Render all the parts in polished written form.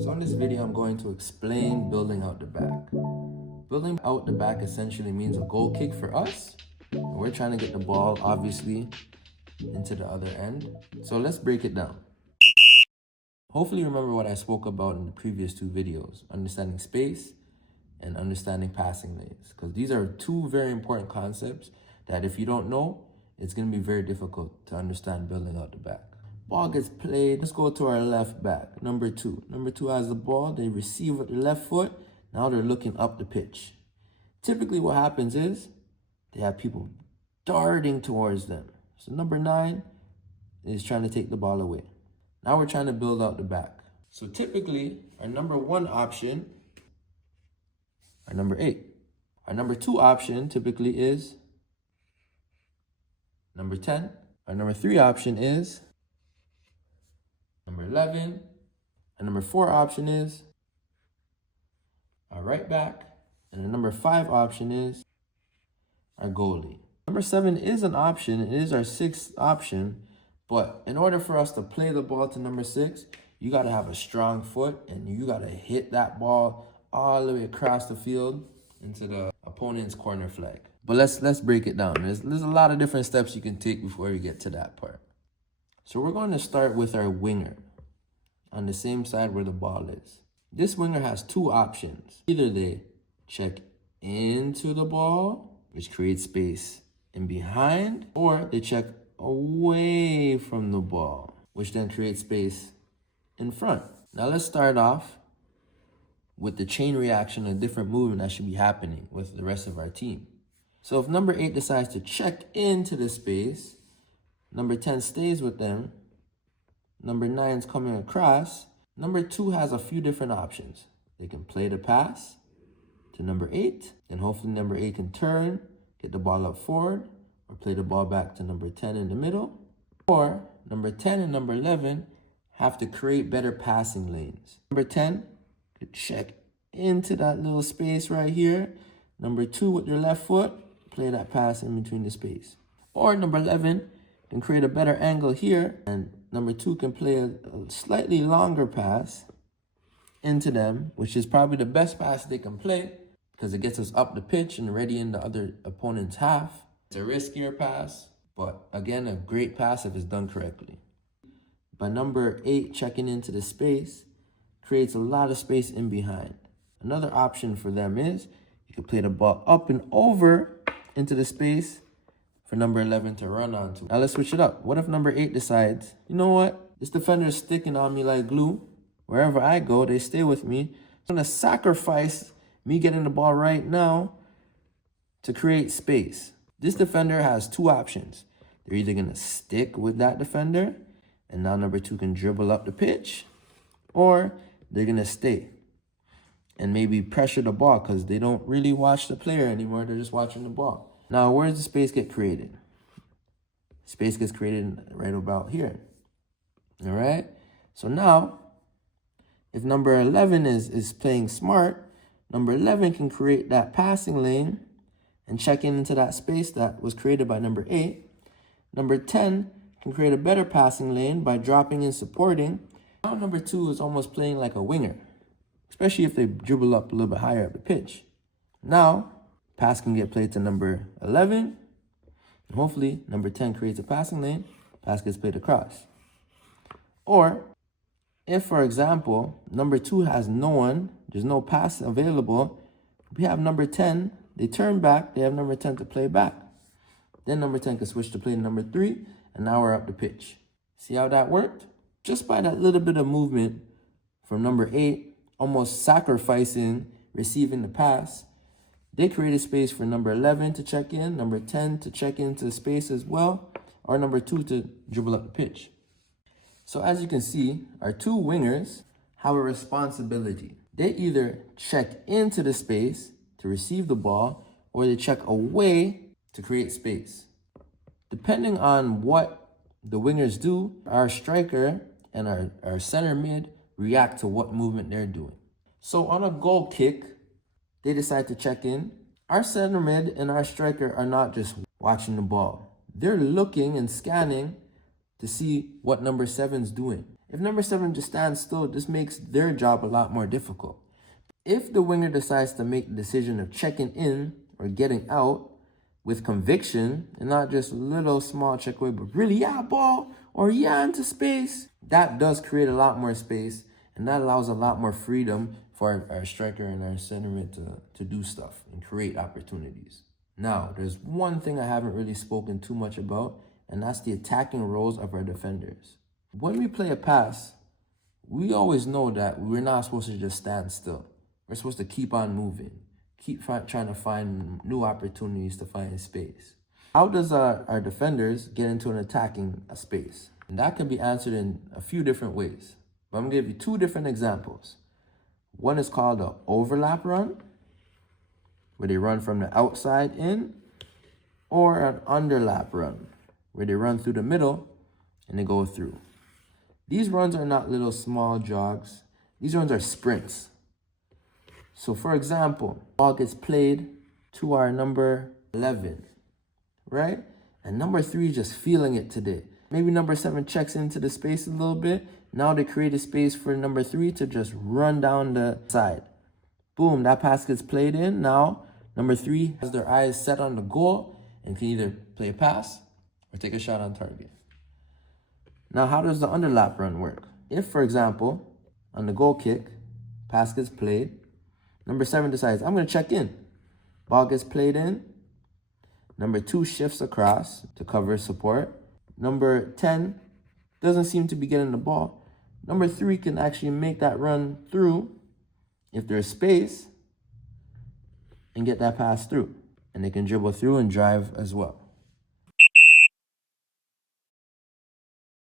So in this video, I'm going to explain building out the back. Building out the back essentially means a goal kick for us. And we're trying to get the ball, obviously, into the other end. So let's break it down. Hopefully you remember what I spoke about in the previous two videos, understanding space and understanding passing lanes. Because these are two very important concepts that if you don't know, it's going to be very difficult to understand building out the back. Ball gets played. Let's go to our left back, number two. Number two has the ball. They receive with their left foot. Now they're looking up the pitch. Typically what happens is they have people darting towards them. So number 9 is trying to take the ball away. Now we're trying to build out the back. So typically our number 1 option, our number 8. Our number 2 option typically is number 10. Our number 3 option is number 11. And number 4 option is our right back. And the number 5 option is our goalie. Number 7 is an option. It is our 6th option. But in order for us to play the ball to number 6, you got to have a strong foot and you got to hit that ball all the way across the field into the opponent's corner flag. But let's break it down. There's a lot of different steps you can take before you get to that part. So we're going to start with our winger on the same side where the ball is. This winger has 2 options. Either they check into the ball, which creates space in behind, or they check away from the ball, which then creates space in front. Now let's start off with the chain reaction of different movement that should be happening with the rest of our team. So if number 8 decides to check into the space, number 10 stays with them, number 9 is coming across, number 2 has a few different options. They can play the pass to number 8, and hopefully number 8 can turn, get the ball up forward, or play the ball back to number 10 in the middle. Or number 10 and number 11 have to create better passing lanes. Number 10 could check into that little space right here. Number 2 with their left foot, play that pass in between the space. Or number 11 can create a better angle here, and number 2 can play a slightly longer pass into them, which is probably the best pass they can play because it gets us up the pitch and ready in the other opponent's half. It's a riskier pass, but again, a great pass if it's done correctly. By number 8 checking into the space, creates a lot of space in behind. Another option for them is you can play the ball up and over into the space for number 11 to run onto. Now let's switch it up. What if number 8 decides, you know what? This defender is sticking on me like glue. Wherever I go, they stay with me. I'm going to sacrifice me getting the ball right now to create space. This defender has 2 options. They're either going to stick with that defender, and now number 2 can dribble up the pitch, or they're going to stay and maybe pressure the ball because they don't really watch the player anymore. They're just watching the ball. Now, where does the space get created? Space gets created right about here. All right? So now, if number 11 is playing smart, number 11 can create that passing lane and check into that space that was created by number 8. Number 10 can create a better passing lane by dropping and supporting. Now number 2 is almost playing like a winger, especially if they dribble up a little bit higher up the pitch. Now, pass can get played to number 11, and hopefully number 10 creates a passing lane, pass gets played across. Or, if for example, number 2 has no one, there's no pass available, we have number 10, they turn back, they have number 10 to play back. Then number 10 can switch to play number 3, and now we're up the pitch. See how that worked? Just by that little bit of movement from number 8, almost sacrificing receiving the pass, they created space for number 11 to check in, number 10 to check into space as well, or number 2 to dribble up the pitch. So as you can see, our 2 wingers have a responsibility. They either check into the space to receive the ball, or they check away to create space. Depending on what the wingers do, our striker and our center mid react to what movement they're doing. So on a goal kick, they decide to check in. Our center mid and our striker are not just watching the ball. They're looking and scanning to see what number 7's doing. If number 7 just stands still, this makes their job a lot more difficult. If the winger decides to make the decision of checking in or getting out with conviction and not just a little small check away, but really, yeah, ball, or yeah, into space, that does create a lot more space, and that allows a lot more freedom for our striker and our center mid to do stuff and create opportunities. Now, there's one thing I haven't really spoken too much about, and that's the attacking roles of our defenders. When we play a pass, we always know that we're not supposed to just stand still. We're supposed to keep on moving, keep trying to find new opportunities to find space. How does our defenders get into an attacking space? And that can be answered in a few different ways. But I'm going to give you 2 different examples. One is called an overlap run, where they run from the outside in, or an underlap run, where they run through the middle and they go through. These runs are not little small jogs. These runs are sprints. So for example, ball gets played to our number 11, right? And number 3 is just feeling it today. Maybe number 7 checks into the space a little bit. Now they create a space for number 3 to just run down the side. Boom, that pass gets played in. Now, number 3 has their eyes set on the goal and can either play a pass or take a shot on target. Now, how does the underlap run work? If, for example, on the goal kick, pass gets played, number 7 decides, I'm going to check in. Ball gets played in. Number 2 shifts across to cover support. Number 10 doesn't seem to be getting the ball. Number 3 can actually make that run through if there's space and get that pass through. And they can dribble through and drive as well.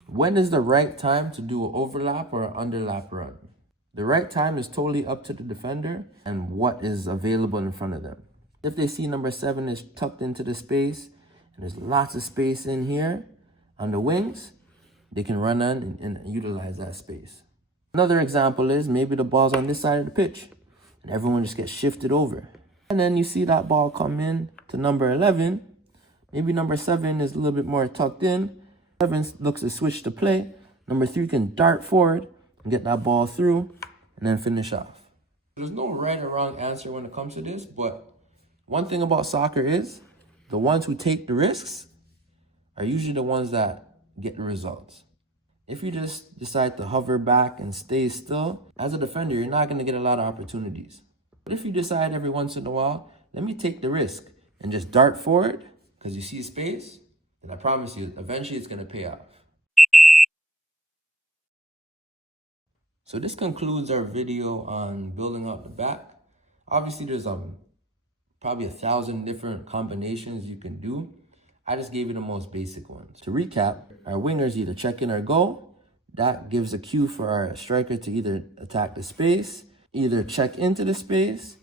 When is the right time to do an overlap or an underlap run? The right time is totally up to the defender and what is available in front of them. If they see number 7 is tucked into the space and there's lots of space in here on the wings, they can run on and utilize that space. Another example is maybe the ball's on this side of the pitch and everyone just gets shifted over. And then you see that ball come in to number 11. Maybe number 7 is a little bit more tucked in. 7 looks to switch to play. Number 3 can dart forward and get that ball through and then finish off. There's no right or wrong answer when it comes to this, but one thing about soccer is the ones who take the risks are usually the ones that get the results. If you just decide to hover back and stay still, as a defender, you're not going to get a lot of opportunities. But if you decide every once in a while, let me take the risk and just dart forward because you see space, then I promise you, eventually it's going to pay off. So this concludes our video on building up the back. Obviously, there's probably 1,000 different combinations you can do. I just gave you the most basic ones. To recap, our wingers either check in or go. That gives a cue for our striker to either attack the space, either check into the space.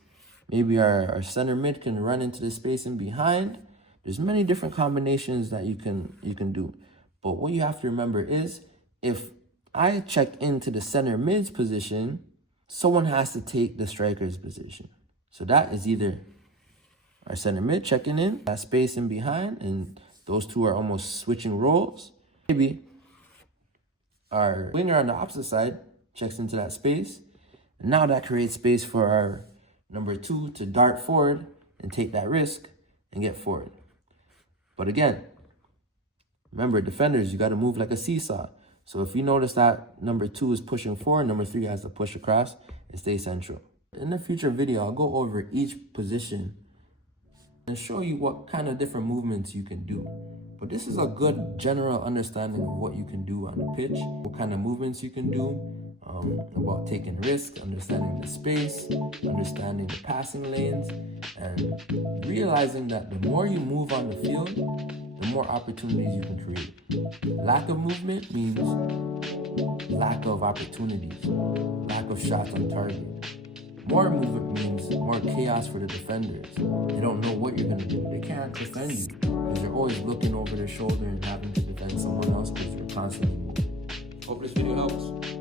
Maybe our center mid can run into the space and behind. There's many different combinations that you can do. But what you have to remember is if I check into the center mid's position, someone has to take the striker's position. So that is either our center mid checking in, that space in behind, and those two are almost switching roles. Maybe our winger on the opposite side checks into that space. And now that creates space for our number 2 to dart forward and take that risk and get forward. But again, remember, defenders, you got to move like a seesaw. So if you notice that number 2 is pushing forward, number 3 has to push across and stay central. In the future video, I'll go over each position and show you what kind of different movements you can do. But this is a good general understanding of what you can do on the pitch, what kind of movements you can do, about taking risks, understanding the space, understanding the passing lanes, and realizing that the more you move on the field, the more opportunities you can create. Lack of movement means lack of opportunities, lack of shots on target. More movement means more chaos for the defenders. They don't know what you're going to do. They can't defend you because they're always looking over their shoulder and having to defend someone else because you're constantly moving. Hope this video helps.